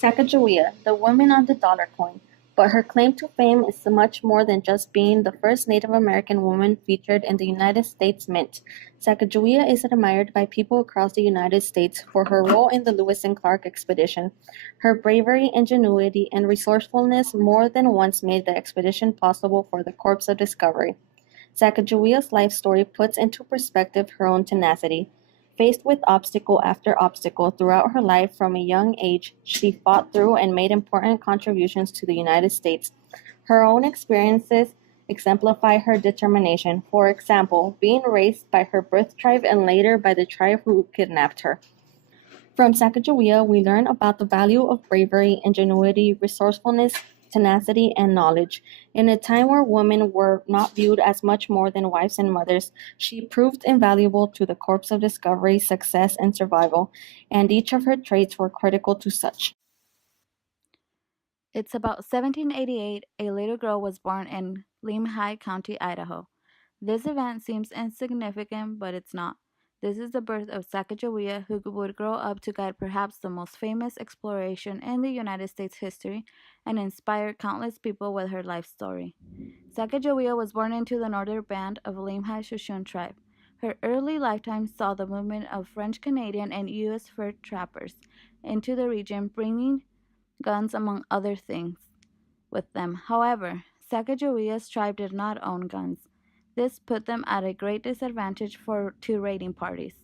Sacagawea, the woman on the dollar coin. But her claim to fame is much more than just being the first Native American woman featured in the United States Mint. Sacagawea is admired by people across the United States for her role in the Lewis and Clark expedition. Her bravery, ingenuity, and resourcefulness more than once made the expedition possible for the Corps of Discovery. Sacagawea's life story puts into perspective her own tenacity. Faced with obstacle after obstacle throughout her life from a young age, she fought through and made important contributions to the United States. Her own experiences exemplify her determination, for example, being raised by her birth tribe and later by the tribe who kidnapped her. From Sacagawea, we learn about the value of bravery, ingenuity, resourcefulness, tenacity, and knowledge. In a time where women were not viewed as much more than wives and mothers, she proved invaluable to the Corps of Discovery's success and survival, and each of her traits were critical to such. It's about 1788, a little girl was born in Limhi County, Idaho. This event seems insignificant, but it's not. This is the birth of Sacagawea, who would grow up to guide perhaps the most famous exploration in the United States history and inspire countless people with her life story. Sacagawea was born into the northern band of Limhi Shoshone tribe. Her early lifetime saw the movement of French Canadian and U.S. fur trappers into the region, bringing guns among other things with them. However, Sacagawea's tribe did not own guns. This put them at a great disadvantage for two raiding parties.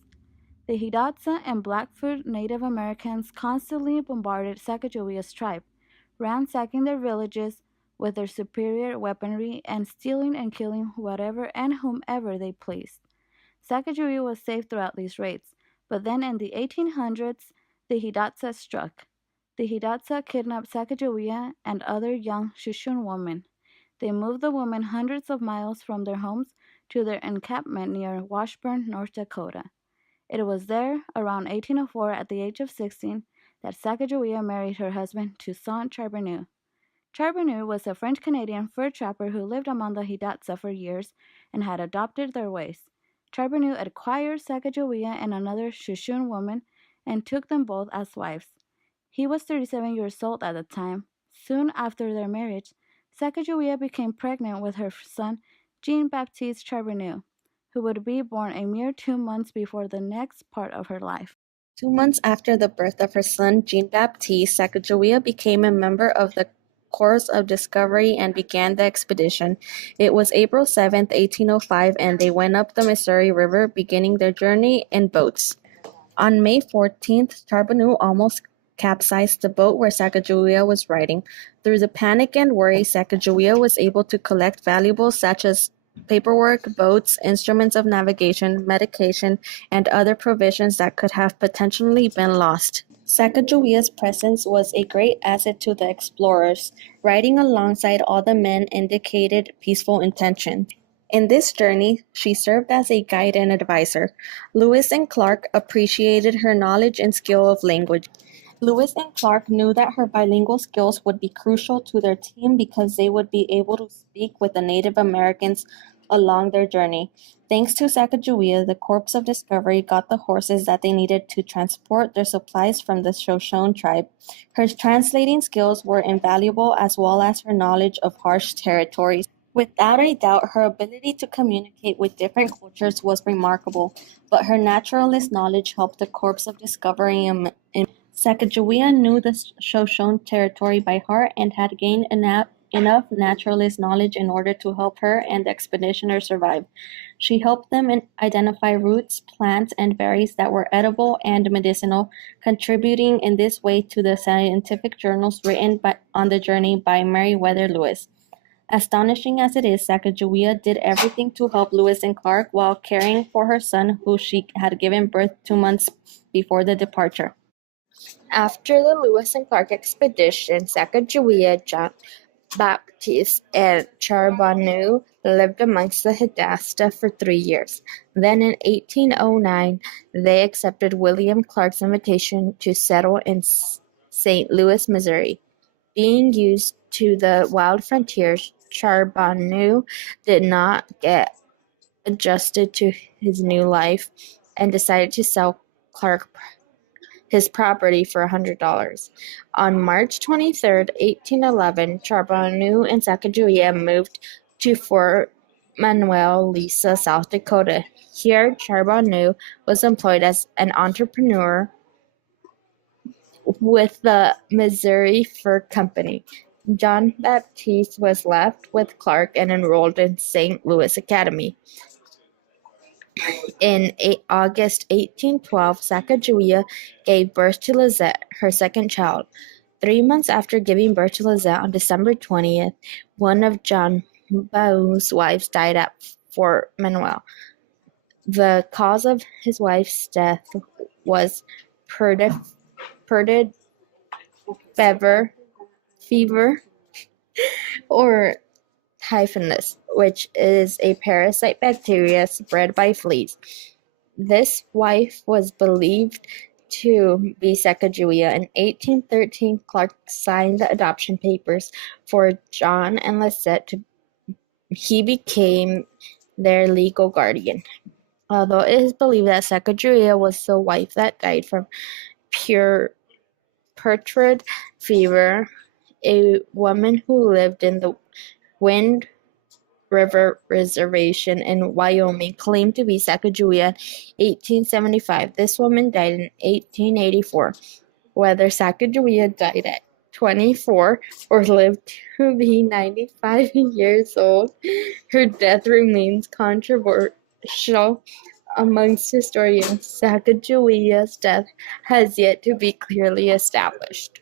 The Hidatsa and Blackfoot Native Americans constantly bombarded Sacagawea's tribe, ransacking their villages with their superior weaponry and stealing and killing whatever and whomever they pleased. Sacagawea was safe throughout these raids, but then in the 1800s, the Hidatsa struck. The Hidatsa kidnapped Sacagawea and other young Shoshone women. They moved the women hundreds of miles from their homes to their encampment near Washburn, North Dakota. It was there, around 1804, at the age of 16, that Sacagawea married her husband, Toussaint Charbonneau. Charbonneau was a French-Canadian fur trapper who lived among the Hidatsa for years and had adopted their ways. Charbonneau acquired Sacagawea and another Shoshone woman and took them both as wives. He was 37 years old at the time. Soon after their marriage, Sacagawea became pregnant with her son, Jean-Baptiste Charbonneau, who would be born a mere 2 months before the next part of her life. 2 months after the birth of her son, Jean-Baptiste, Sacagawea became a member of the Corps of Discovery and began the expedition. It was April 7th, 1805, and they went up the Missouri River, beginning their journey in boats. On May 14th, Charbonneau almost capsized the boat where Sacagawea was riding. Through the panic and worry, Sacagawea was able to collect valuables such as paperwork, boats, instruments of navigation, medication, and other provisions that could have potentially been lost. Sacagawea's presence was a great asset to the explorers. Riding alongside all the men indicated peaceful intention. In this journey, she served as a guide and advisor. Lewis and Clark appreciated her knowledge and skill of language. Lewis and Clark knew that her bilingual skills would be crucial to their team because they would be able to speak with the Native Americans along their journey. Thanks to Sacagawea, the Corps of Discovery got the horses that they needed to transport their supplies from the Shoshone tribe. Her translating skills were invaluable as well as her knowledge of harsh territories. Without a doubt, her ability to communicate with different cultures was remarkable, but her naturalist knowledge helped the Corps of Discovery Sacagawea knew the Shoshone territory by heart and had gained enough naturalist knowledge in order to help her and the expeditioners survive. She helped them identify roots, plants, and berries that were edible and medicinal, contributing in this way to the scientific journals written on the journey by Meriwether Lewis. Astonishing as it is, Sacagawea did everything to help Lewis and Clark while caring for her son, who she had given birth 2 months before the departure. After the Lewis and Clark expedition, Sacagawea, Jean-Baptiste, and Charbonneau lived amongst the Hidatsa for 3 years. Then in 1809, they accepted William Clark's invitation to settle in St. Louis, Missouri. Being used to the wild frontiers, Charbonneau did not get adjusted to his new life and decided to sell Clark his property for $100. On March 23, 1811, Charbonneau and Sacagawea moved to Fort Manuel, Lisa, South Dakota. Here, Charbonneau was employed as an entrepreneur with the Missouri Fur Company. John Baptiste was left with Clark and enrolled in St. Louis Academy. In August 1812, Sacagawea gave birth to Lizette, her second child. 3 months after giving birth to Lizette, on December 20th, one of John Bau's wives died at Fort Manuel. The cause of his wife's death was perdid fever or typhus, which is a parasite bacteria spread by fleas. This wife was believed to be Sacagawea. In 1813, Clark signed the adoption papers for John and Lisette. He became their legal guardian. Although it is believed that Sacagawea was the wife that died from putrid fever, a woman who lived in the Wind River Reservation in Wyoming claimed to be Sacagawea in 1875. This woman died in 1884. Whether Sacagawea died at 24 or lived to be 95 years old, her death remains controversial amongst historians. Sacagawea's death has yet to be clearly established.